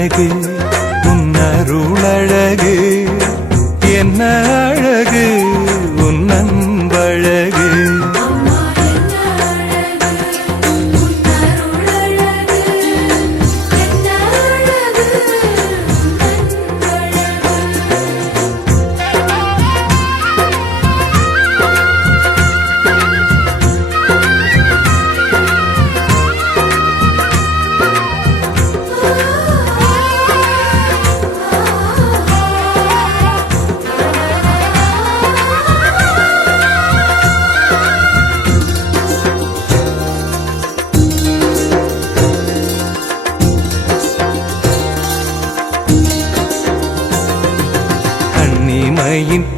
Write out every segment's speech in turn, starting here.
அழகு உன்னருளழகு என்ன அழகு உன் அன்பழகு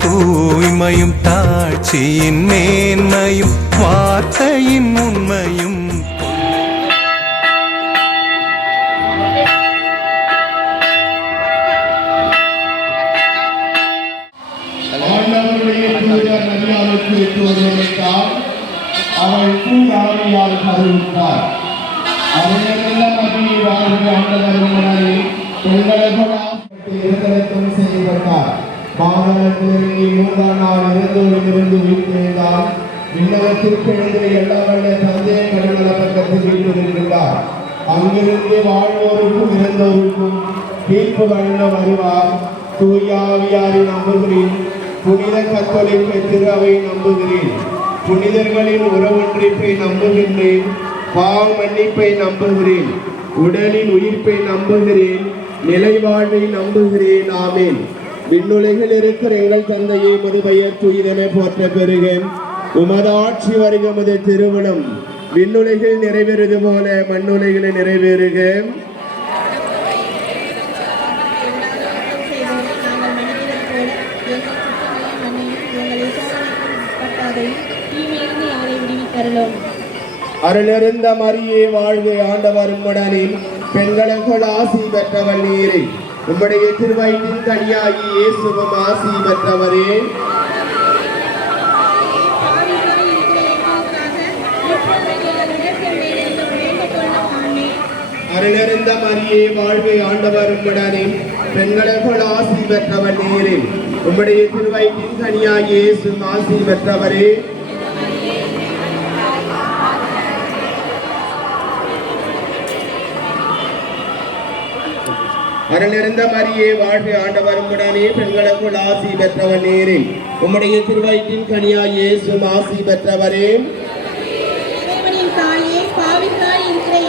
தூய்மையும் தாட்சியின் மேன்மையும் வார்த்தையின் உண்மையும் அவள் தூயாவியால் கருவுற்றார். செய்யப்பட்டார். மாகாணத்திலிருந்து 3ஆம் நாள் இறந்தோரிலிருந்து உயிர்த்தெழுந்தார். விண்ணகத்திற்கு எழுந்த எல்லா வல்ல தந்தை கடல் பக்கத்தில் வீட்டிருக்கிறார். அங்கிருந்து வாழ்வோருக்கும் இறந்தோருக்கும் தீர்ப்பு வழங்க வருவார். தூயாவியாரை நம்புகிறேன். புனித கத்தோலிக்க திரு அவை நம்புகிறேன். புனிதர்களின் உறவொன்றிப்பை நம்புகின்றேன். பாவ மன்னிப்பை நம்புகிறேன். உடலின் உயிர்ப்பை நம்புகிறேன். நிலை வாழ்வை நம்புகிறேன். ஆமேன். விண்ணுலகில் இருக்கிற எங்கள் தந்தையை உமது பெயர் தூயதென போற்ற பெறுக. உமது ஆட்சி வருக. உமது திருவுளம் விண்ணுலகில் நிறைவேறுவது போல மண்ணுலகில் நிறைவேறுக. அருளிருந்த மரியே வாழ்க. ஆண்டவர் உம்முடனே. பெண்களுக்குள் ஆசி பெற்றவள் நீரே. உம்முடைய திருவயிற்றின் கனியாகி இயேசுவும் ஆசி பெற்றவரே. அருளிருந்த மரியே வாழ்க. ஆண்டவர் உம்முடனே. பெண்களுக்குள் ஆசி பெற்றவள் நீரே. உம்முடைய திருவயிற்றின் கனியாகி இயேசுவும் ஆசி பெற்றவரே. அருளிருந்த மரியே வாழ்க. ஆண்டவர் உம்முடனே. பெண்களுக்குள் ஆசி பெற்றவர் நீரே. உம்முடைய திருவயிற்றின் கனியாய் இயேசுவும் ஆசி பெற்றவரே.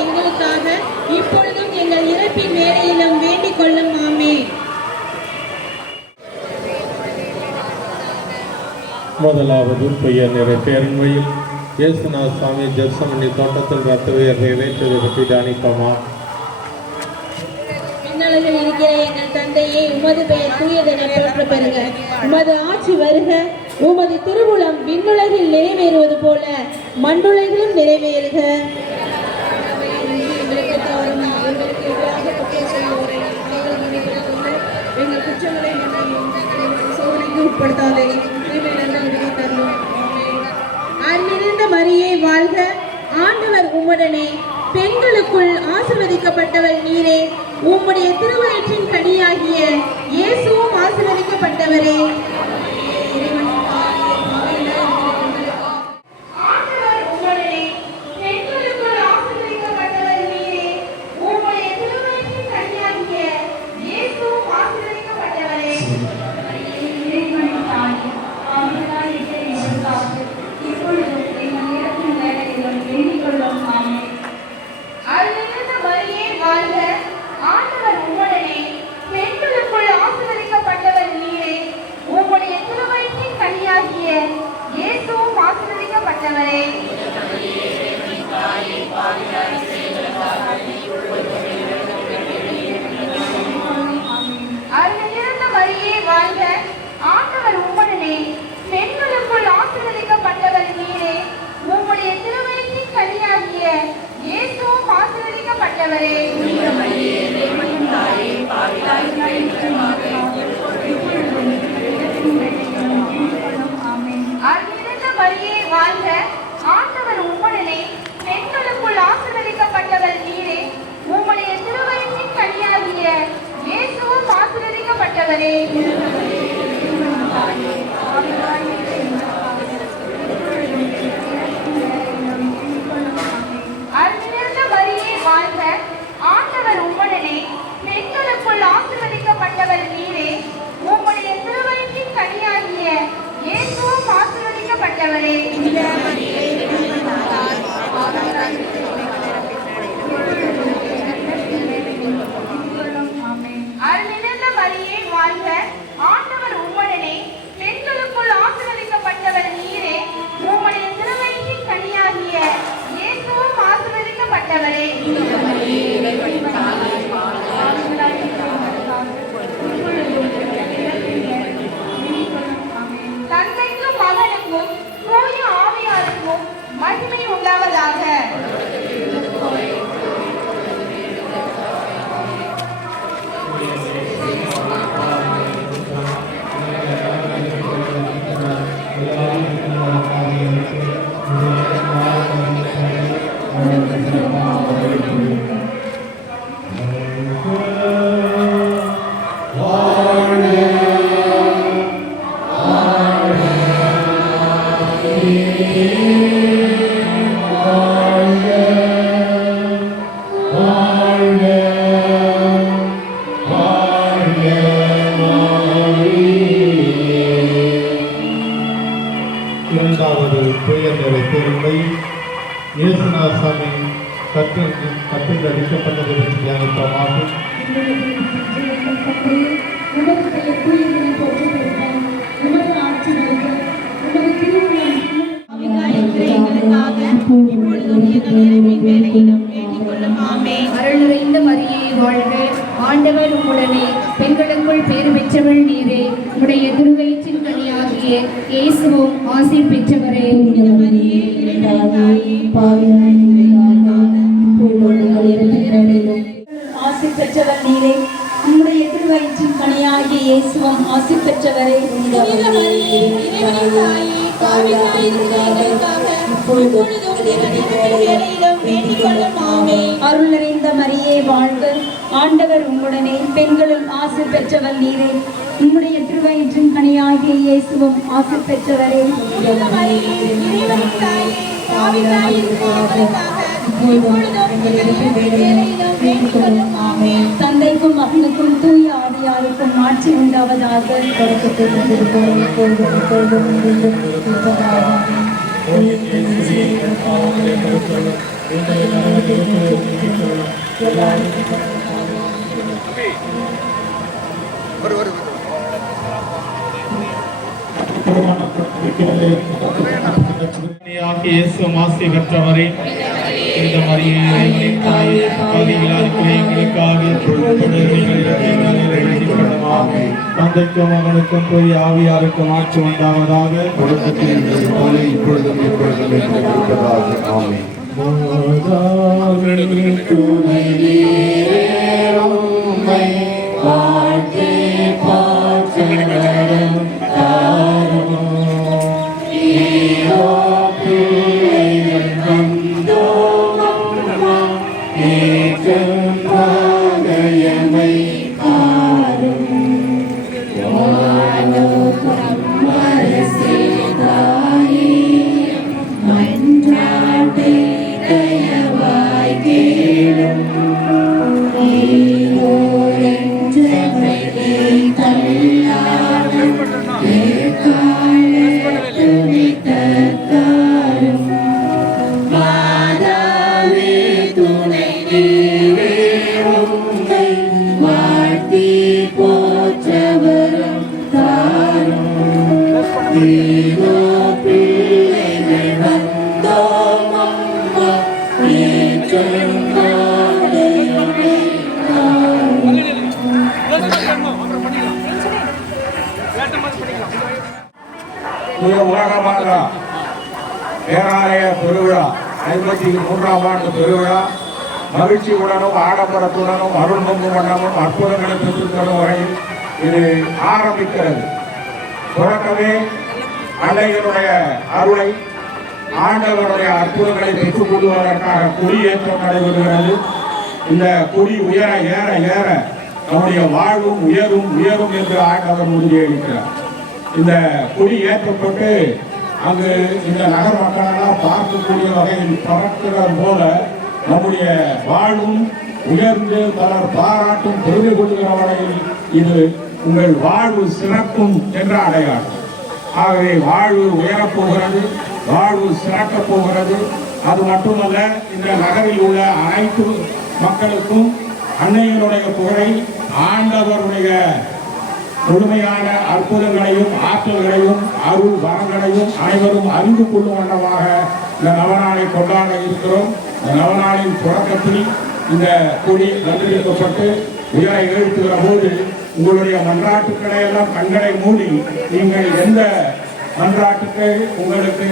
எங்களுக்காக இப்பொழுதும் எங்கள் இறப்பின் வேளையிலும் வேண்டிக் கொள்ளும். ஆமென். முதலாவது பெயர் நிறை பேரன்மையில் இயேசுநாத சுவாமி ஜெர்சமனி தோட்டத்தில் ரத்த உயர்வை இறைத்ததை பற்றி தியானிப்போமா? இருக்கிற எங்கள் தந்தையே, உமது பெயர் தூயதென போற்ற பெறுக. உமது ஆட்சி வருக. உமது திருவுளம் விண்ணுலகில் நிறைவேறுவது போல மண்ணுலகிலும் நிறைவேறுக. எங்கள் குற்றங்களை சோதனைக்கு உட்படுத்தாதே. அருளிருந்த மரியே வாழ்க. ஆண்டவர் உம்முடனே. பெண்களுக்குள் ஆசீர்வதிக்கப்பட்டவள் நீரே. உம்முடைய திருவயிற்றின் கனியாகிய இயேசுவும் ஆசீர்வதிக்கப்பட்டவரே. ஆண்டவர் உம்முடனே. பெண்களுக்குள் ஆசீர்வதிக்கப்பட்டவர் நீரே. உம்முடைய பெற்றவரே அருள்நிறைந்த மரியே வாழ்க, ஆண்டவர் உம்முடனே, பெண்களுக்குள் ஆசீர்வதிக்கப்பட்டவர் நீரே, உம்முடைய திருவயிற்றின் கனியாகிய இயேசுவும் ஆசீர்வதிக்கப்பட்டவரே. அருள்நிறைந்த மரியே வாழ்க, ஆண்டவர் உம்முடனே, பெண்களுக்குள் ஆசீர்வதிக்கப்பட்டவர் நீரே, உம்முடைய திருவயிற்றின் கனியாகிய இயேசுவும் ஆசீர்வதிக்கப்பட்டவரே. தந்தைக்கும் மகனுக்கும் தூய ஆவியாருக்கும் மகிமை உண்டாவதாக. இரண்டாவது துயர்நிலை பெருமை இயேசுநாத சாமி கட்டில் அடிக்கப்பட்டது பற்றி தியானித்தமாகும். அருள் நிறைந்த மரியே வாழ்க, ஆண்டவர் உம்முடனே, பெண்களுக்குள் பேறு பெற்றவள் நீரே, உடைய திருவயிற்றின் கனியாகிய இயேசுவும் ஆசீர் பெற்றவரே. ஆசீர் பெற்றவர் நீரே, உம்முடைய திருவயிற்றின் கனியாகிய இயேசுவும் ஆசீர் பெற்றவரே. அருள் நிறைந்த மரியே வாழ்க, ஆண்டவர் உம்முடனே, பெண்களுள் ஆசீர் பெற்றவர் நீரே, உம்முடைய திருவயிற்றின் கனியாகிய இயேசுவும் ஆசீர் பெற்றவரே. தந்தைக்கும் மகனுக்கும் தூய ஆவியாருக்கும் ஆட்சி உண்டாவதாக. இயேசுவும் ஆசீர் பெற்றவரே. இந்த மரியே இறைவனின் தாயே, பாவிகளாகிய எங்களுக்காக தந்தைக்கும் மகனுக்கும் தூய ஆவியாருக்கும் ஆட்சி உண்டாவதாக. உலகமாக பேராலய பெருவிழா 53ஆம் ஆண்டு பெருவிழா மகிழ்ச்சியுடனும் ஆடம்பரத்துடனும் அருள் பொங்கு வண்ணமும் அற்புதங்களை பெற்றுத்தரும் வகையில் இது ஆரம்பிக்கிறது. தொடக்கமே அன்னையனுடைய அருளை ஆண்டவருடைய அற்புதங்களை பெற்றுக் கொள்வதற்காக கொடியேற்றம் நடைபெறுகிறது. இந்த கொடி உயர ஏற ஏற நம்முடைய வாழ்வும் உயரும் உயரும் என்று ஆண்டவர் உறுதியளிக்கிறார். இந்த கொடி ஏற்றப்பட்டு அங்கு இந்த நகர் மக்களெல்லாம் பார்க்கக்கூடிய வகையில் பறக்கிறது போல நம்முடைய வாழ்வும் உயர்ந்து பலர் பாராட்டும் பெருமை கொள்கிற வகையில் இது உங்கள் வாழ்வு சிறக்கும் என்ற அடையாளம். ஆகவே வாழ்வு உயரப்போகிறது, வாழ்வு சிறக்கப் போகிறது. அது மட்டுமல்ல, இந்த நகரில் உள்ள அனைத்து மக்களுக்கும் அன்னையினுடைய புகழை, ஆண்டவருடைய முழுமையான அற்புதங்களையும் ஆற்றல்களையும் அருள் வரங்களையும் அனைவரும் அறிந்து கொள்ளும் வண்ணமாக இந்த நவநாளை கொண்டாட இருக்கிறோம். இந்த நவநாளின் தொடக்கத்தில் இந்த கொடி வந்திருக்கப்பட்டு உயர எழுத்துகிற போது உங்களுடைய மன்றாட்டுக்களை எல்லாம் கண்களை மூடி நீங்கள் எந்த மன்றாட்டுக்கு உங்களுக்கு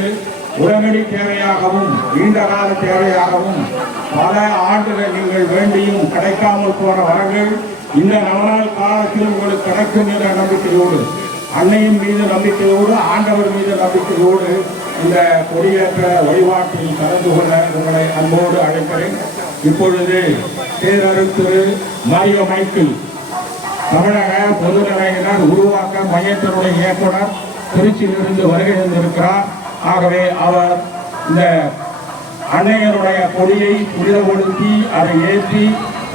உடனடி தேவையாகவும் நீண்ட கால தேவையாகவும் பல ஆண்டுகள் நீங்கள் வேண்டியும் கிடைக்காமல் போன வரங்கள் இந்த நவநாள் காலத்தில் உங்களுக்கு கிடைக்கும் என்ற நம்பிக்கையோடு, அன்னையின் மீது நம்பிக்கையோடு, ஆண்டவர் மீது நம்பிக்கையோடு இந்த கொடியேற்ற வழிபாட்டில் கலந்து கொள்ள உங்களை அன்போடு அழைக்கிறேன். இப்பொழுது பேரறிஞர் திரு மரியோ மைக்கேல் தமிழக பொதுநிலையினர் உருவாக்க மையத்தினுடைய இயக்குனர் திருச்சியிலிருந்து வருகை தந்திருக்கிறார். ஆகவே அவர் இந்த அன்னையருடைய கொடியை புனிதப்படுத்தி அதை ஏற்றி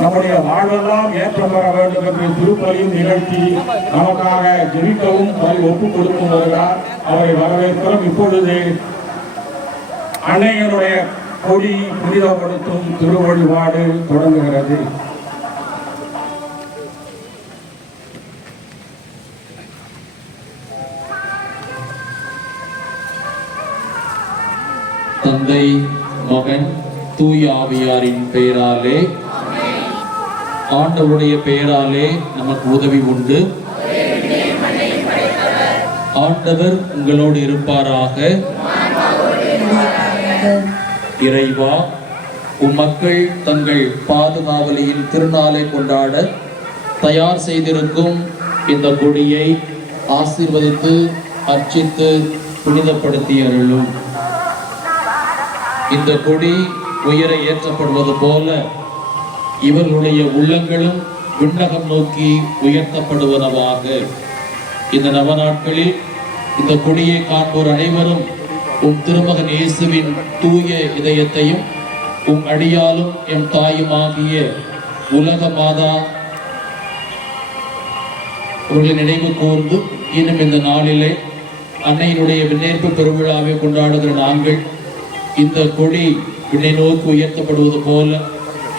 நம்முடைய வாழ்வெல்லாம் ஏற்றம் பெற வேண்டும் என்று திருப்பலியும் நிகழ்த்தி நமக்காக ஜெபிக்கவும் ஒப்புக் கொடுக்கும் வருகிறார். அவரை வரவேற்கிறோம். இப்பொழுது அன்னையருடைய கொடி புனிதப்படுத்தும் திருவழிபாடு தொடங்குகிறது. தந்தை, மகன், தூய ஆவியாரின் பெயராலே, ஆண்டவருடைய பெயராலே நமக்கு உதவி உண்டு. ஆண்டவர் உங்களோடு இருப்பாராக. இறைவா, மக்கள் தங்கள் பாதுகாவலியின் திருநாளை கொண்டாட தயார் செய்திருக்கும் இந்த கொடியை ஆசீர்வதித்து அர்ச்சித்து புனிதப்படுத்தி அருளும். இந்த கொடி உயர ஏற்றப்படுவது போல இவர்களுடைய உள்ளங்களும் விண்ணகம் நோக்கி உயர்த்தப்படுவனவாக. இந்த நவநாட்களில் இந்த கொடியை காண்போர் அனைவரும் உம் திருமகன் இயேசுவின் தூய இதயத்தையும் உம் அடியாலும் எம் தாயுமாகிய உலக மாதா அவர்களை நினைவு கூர்ந்து இன்னும் இந்த நாளிலே அன்னையினுடைய விண்ணேற்பு பெருவிழாவை கொண்டாடுகிற நாங்கள் இந்த கொடி விண்ணை நோக்கி உயர்த்தப்படுவது போல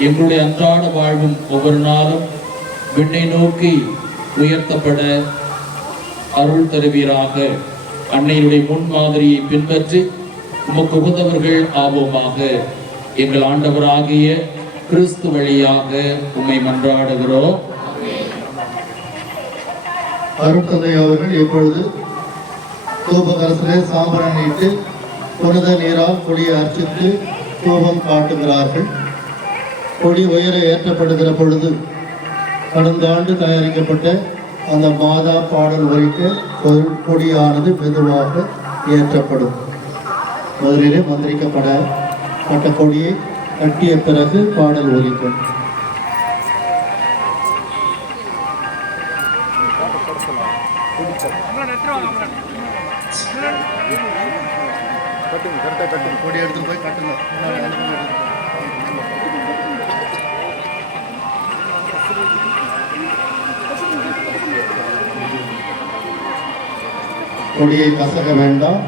எங்களுடைய அன்றாட வாழ்வும் ஒவ்வொரு நாளும் விண்ணை நோக்கி உயர்த்தப்பட அருள் தருவீராக. அன்னையினுடைய முன்மாதிரியை பின்பற்றி உமக்கு உகந்தவர்கள் ஆவோமாக. எங்கள் ஆண்டவராகிய கிறிஸ்து வழியாக உம்மை மன்றாடுகிறோம். அருட்தந்தை அவர்கள் இப்பொழுது தூபகரத்திலே சாம்பரன் இட்டு புனித நீரால் கொடியை அர்ச்சித்து தூபம் காட்டுகிறார்கள். கொடி உயர ஏற்றப்படுகிற பொழுது கடந்த ஆண்டு தயாரிக்கப்பட்ட அந்த மாதா பாடல் வரிக்கு கொடியானது மெதுவாக ஏற்றப்படும். முதலிலே மந்திரிக்கப்பட்ட கொடியை கட்டிய பிறகு பாடல் ஒலிக்கும். கொடி எடுத்துட்டு போய் கட்டுங்க. கொடியை கசக வேண்டாம்.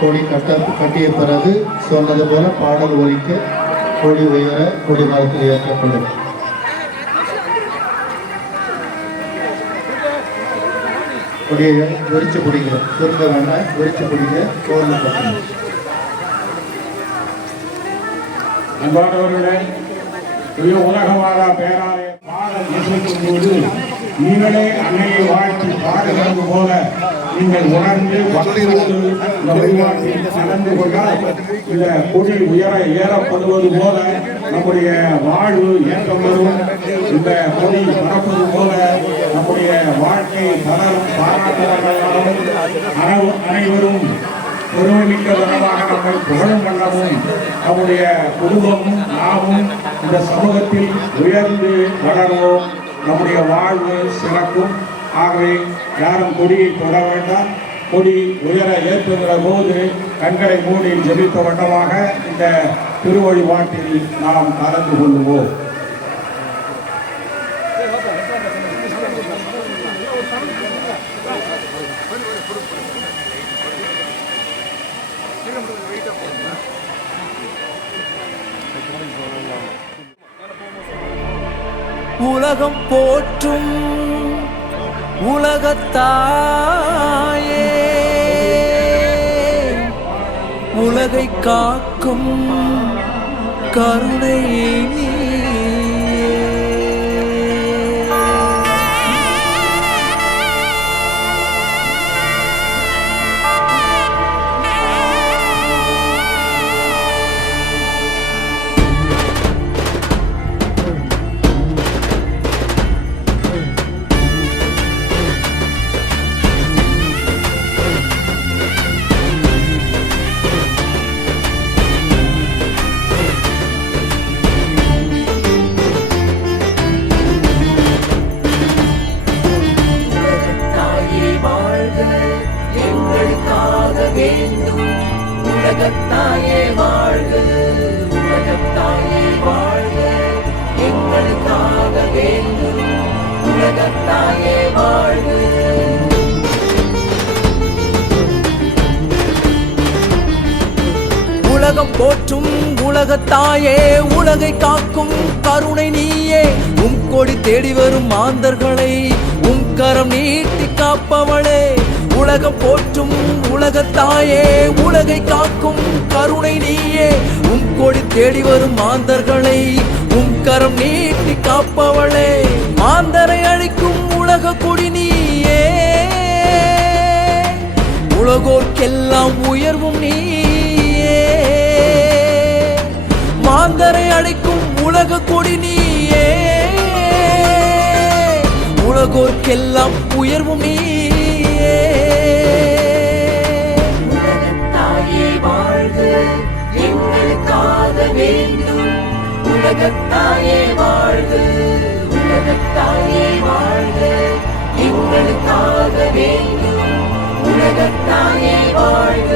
கொடி கட்டிய பிறகு சொன்னது போல பாடல் ஒலிக்க கொடி உயர கொடி மரத்தில் ஏற்றப்படும். கொடியை விரிச்சு பிடிங்க, சுருங்க வேண்டாம், விரிச்சு பிடிங்க, தோல்ல கட்டணும். அன்பானவர்களே, உலகவாத பேராலே பாடல் இசைக்கும் போது நீங்களே அன்னையை வாழ்த்தி பாடுகிறது போல நீங்கள் உணர்ந்து பக்தியோடு இந்த வழிபாட்டில் கலந்து கொண்டால் இந்த கொடி உயர ஏறப்படுவது போல நம்முடைய வாழ்வு ஏற்றம் வரும். இந்த கொடி பறப்பது போல நம்முடைய வாழ்க்கை பலரும் பாராட்டுவதாலும் அனைவரும் பெருமைமிக்க வனமாக நம்மை புகழும் வண்ணமும் நம்முடைய குடும்பமும் நாமும் இந்த சமூகத்தில் உயர்ந்து வளர்வோம். நம்முடைய வாழ்வு சிறக்கும். ஆகவே யாரும் கொடியை தொட வேண்டாம். கொடி உயர ஏற்றுகிற போது கண்களை மூடி ஜெபித்த வண்ணமாக இந்த திருவழிபாட்டில் நாம் கலந்து கொள்வோம். உலகம் போற்றும் உலகத்தாயே, உலகை காக்கும் கருணை நீ. உலகத்தாயே வாழ்க, உலகத்தாயே வாழ்க, எங்களுக்காக வேண்டும். உலகத்தாயே வாழ்க. உலகம் போற்றும் உலகத்தாயே, உலகை காக்கும் கருணை நீயே. உம் கொடி தேடி வரும் மாந்தர்களை உம் கரம் நீட்டி காப்பவளே. உலகம் போற்றும் உலகத்தாயே, உலகை காக்கும் கருணை நீயே. உம் கொடி தேடி வரும் மாந்தர்களை உம் கரம் நீட்டி காப்பவளே. மாந்தரை அழிக்கும் உலக கொடி நீயே, உலகோர்க்கெல்லாம் உயர்வும் நீயே. மாந்தரை அழிக்கும் உலக கொடி நீயே, உலகோர்க்கெல்லாம் உயர்வும் நீயே. உலகத்தாயே வாழ்க, எங்களுக்காக வேண்டும். உலகத்தாயே வாழ்க, உலகத்தாயே வாழ்க, எங்களுக்காக வேண்டும். உலகத்தாயே வாழ்க.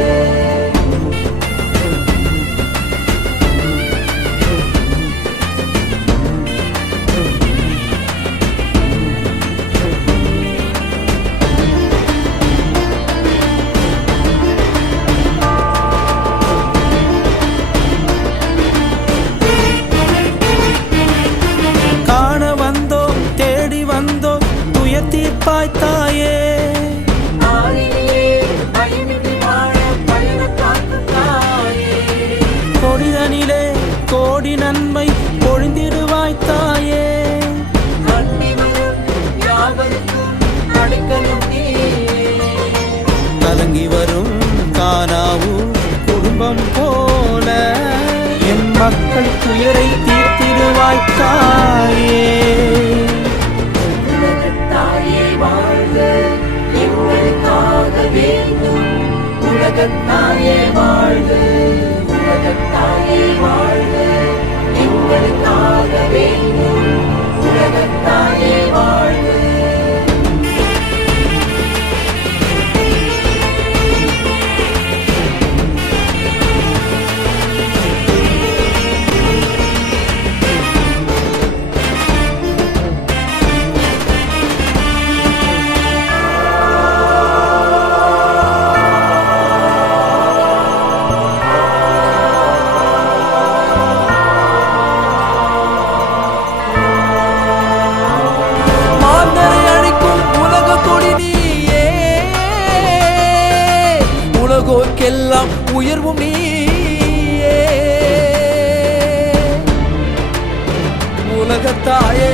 தீர்ப்பாய் தாயே, கொடிதனிலே கோடி நன்மை பொழிந்திடுவாய் தாயே. கலங்கி வரும் காணாவும் குடும்பம் போல என் மக்கள் துயரை தீர்த்திடுவாய் தாயே. உலகத்தாயே வாழ்க, உலகத்தாயே வாழ்க, எங்களுக்காக வேண்டும். உலகத்தாயே வாழ்க. உலகோர்க்கெல்லாம் உயர்வும் நீயே. உலகத்தாயே